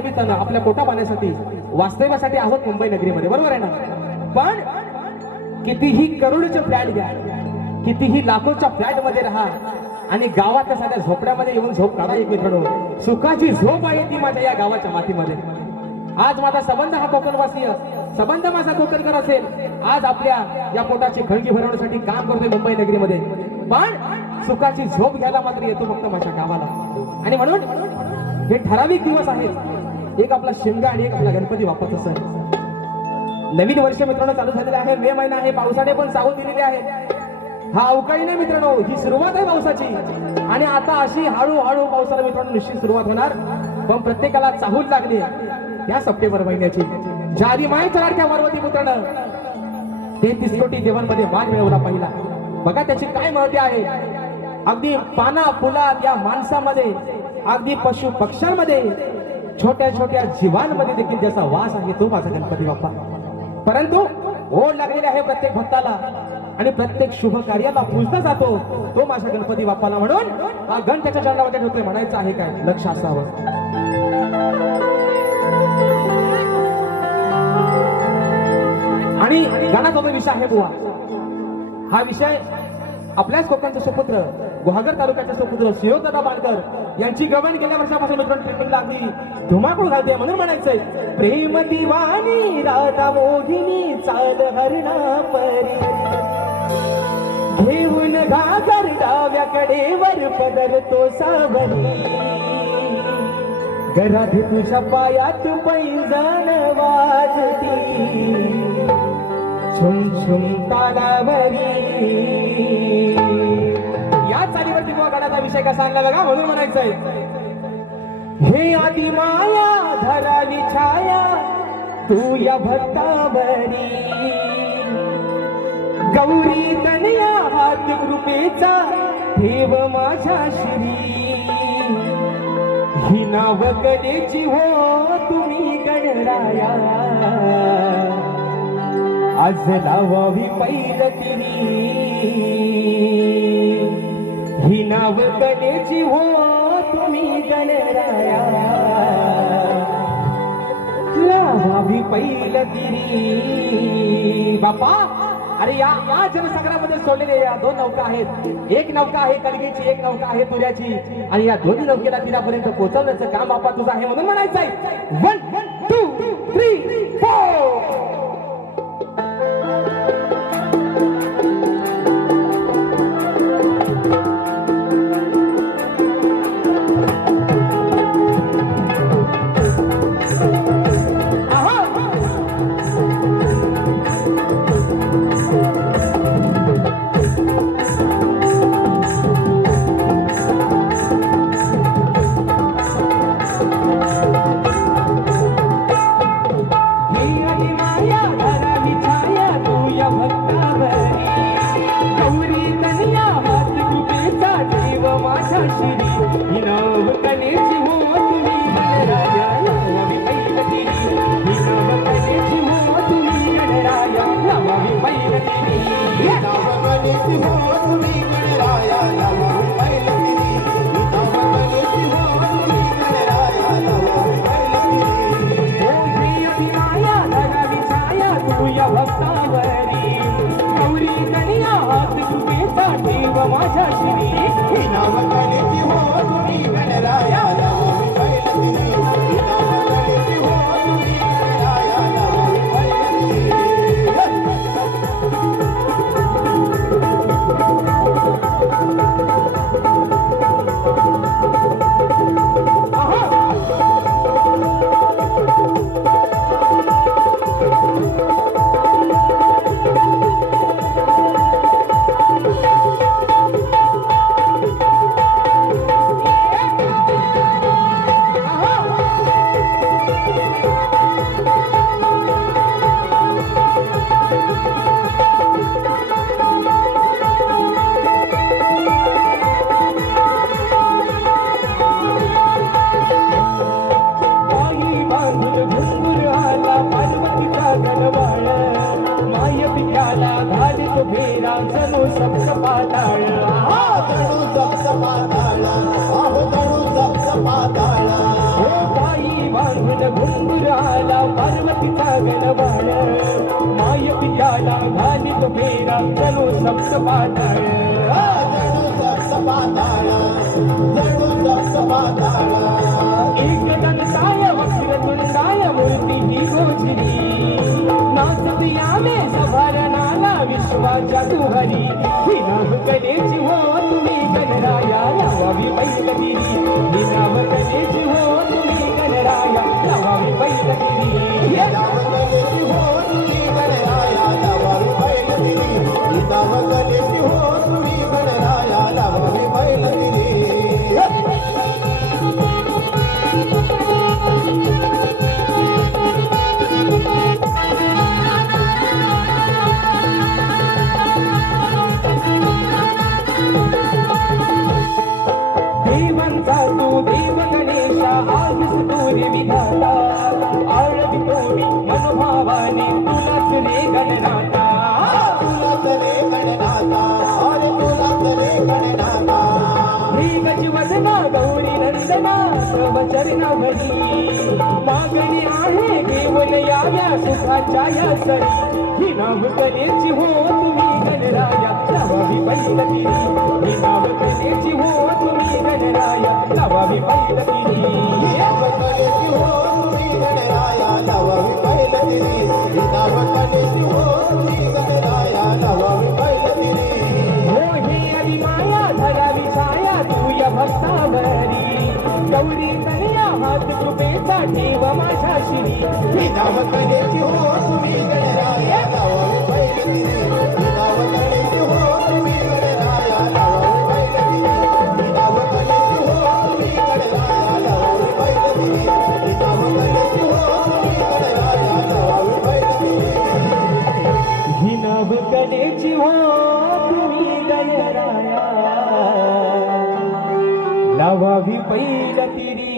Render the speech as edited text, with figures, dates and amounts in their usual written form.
निमित्तानं आपल्या पोटा पाण्यासाठी वास्तव्यासाठी आहोत मुंबई नगरीमध्ये, बरोबर आहे ना? पण कितीही करोडोचे फ्लॅट घ्या, कितीही लाखोच्या फ्लॅट मध्ये राहा आणि गावाच्या साध्या झोपड्यामध्ये येऊन झोप काढा एक मित्रांनो, सुखाची झोप आहे ती माझ्या या गावाच्या मातीमध्ये. आज माझा संबंध हा कोकणवासीय संबंध माझा कोकणकर असेल, आज आपल्या या पोटाची खळगी भरवण्यासाठी काम करतोय मुंबई नगरीमध्ये, पण सुखाची झोप घ्यायला मात्र येतो फक्त माझ्या गावाला. आणि म्हणून हे ठराविक दिवस आहेत, एक आपला शिमगा आणि एक आपला गणपती बाप्पाचा सण. नवीन वर्ष मित्रांनो चालू झालेलं आहे, मे महिना आहे, पावसाने पण सावध दिलेले आहे. हा अवकाळी नाही मित्रांनो, ही सुरुवात आहे पावसाची. आणि आता अशी हळूहळू पावसाला मित्रांनो निश्चित सुरुवात होणार, पण प्रत्येकाला चाहूल लागली या सप्टेंबर महिन्याची. जारी मायेच्या लाडक्या पार्वती पुत्रानं 33 कोटी देवांमध्ये मान मिळवला पहिला. बघा त्याची काय महती आहे. अगदी पाना फुलात या माणसामध्ये, अगदी पशु पक्ष्यांमध्ये, छोट्या छोट्या जीवांमध्ये देखील ज्याचा वास आहे तो माझा गणपती बाप्पा. परंतु ओढ लागलेली आहे प्रत्येक भक्ताला आणि प्रत्येक शुभ कार्याला पूजला जातो तो माझ्या गणपती बाप्पाला. म्हणून हा गण त्याच्या चरणामध्ये ठेवतोय. म्हणायचं आहे काय, लक्ष असावं. आणि गाण्याचा जो विषय आहे बुवा, हा विषय आपल्याच कोकणचे सुपुत्र, गुहागर तालुक्याचे सुपुत्र शिरोदादा बाणकर यांची गवण गेल्या वर्षापासून मित्रांनो ट्रेनिंगला अगदी धुमाकूळ घालते. म्हणून म्हणायचंय, प्रेम दिवाणी राधा मोहिनी चाल हरणा परी, घेऊन घागर डाव्याकडे वर पदर तो सावरी, घरात तुझ्या पायात पैंजण वाजती, छुम छुम तालावरी. या चालीवरती बुवा गाण्याचा विषय कसा आणला बघा. म्हणून म्हणायचंय, हे आदि माया धराली छाया तू या भक्तावरी, गौरी तनया हात कृपेचा ठेव माझ्या श्री, ही नाव गणेची हो तुम्ही गणराया, आज लावावी पैल तिरी, ही नाव गणेची हो तुम्ही गणराया, लावावी पैल तिरी. बापा, अरे या जनसागरामध्ये सोडलेल्या या दोन नौका आहेत. एक नौका आहे कलगीची, एक नौका आहे तुऱ्याची, आणि या दोन्ही नौकेला तीरापर्यंत पोहोचवण्याचं काम बापा तुझं आहे. म्हणून म्हणायचंय, 1 2 3 4. बांधून घुंगुराला पार्वतीचा गणबाण माय पियाला घाली तो फेरा जणू सप्त पाताळ एक दंताय वक्रतुंडाय मूर्ती ही गोचरी नाचत यावे सभारणाला विश्वाच्या तू हरी ही नावकलेची हो तुम्ही गणराया लावावी बैलगिरी ही नावकलेची हो तुम्ही गणराया लावावी बैलगिरी नावकलेची हो तुम्ही गणराया लावावी बैलगिरी ही नावकलेची हो तुम्ही गणराया लावावी बैलगिरी देवांचा तू देव गणेशा आधीच तोरी विधाता आळवी तोडी मनोभावाने तुलाच रे गणनाथा तुला तरे गणनाथा अरे तुला तरे गणनाथा गज वदना गौरी नंदना सर्व चरणावरी मागणी आहे देऊन याव्या सुखाच्या या सरी ही नावकलेची हो तुम्ही गणराया लावावी बैलगिरी ही नावकलेची हो तुम्ही गणराया लावावी बैलगिरी नावकलेची हो तुम्ही गणराया लावावी बैलगिरी ही नावकलेची हो तुम्ही गणराया लावावी बैलगिरी हो हे अभिमाया धरावी छाया तुया भक्तावरी गौरी कन्या हात कृपेचा ठेव माझ्या शिरी ही नावकलेची हो तुम्ही गणराया लावावी बैलगिरी ही नावकलेची हो तुम्ही गणराया लावावी बैलगिरी ही नावकलेची हो तुम्ही गणराया लावावी बैलगिरी ही नावकलेची हो तुम्ही गणराया लावावी बैलगिरी ही नावकलेची हो तुम्ही गणराया लावावी बैलगिरी